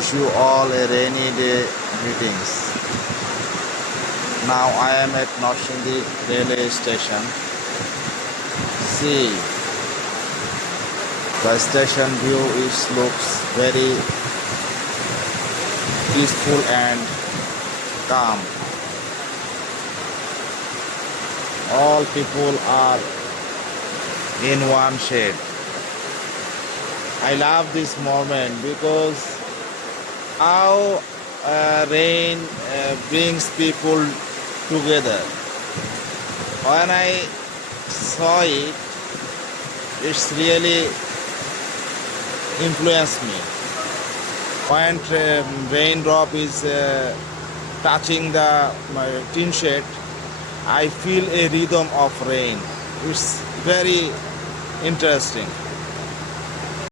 wish you all a rainy day greetings. Now I am at Narsingdi Rail Station. See, the station view looks very peaceful and calm. All people are in one shade. I love this moment because how rain brings people together. When I saw it, it's really influenced me. When raindrop is touching my tin shed, I feel a rhythm of rain. It's very interesting.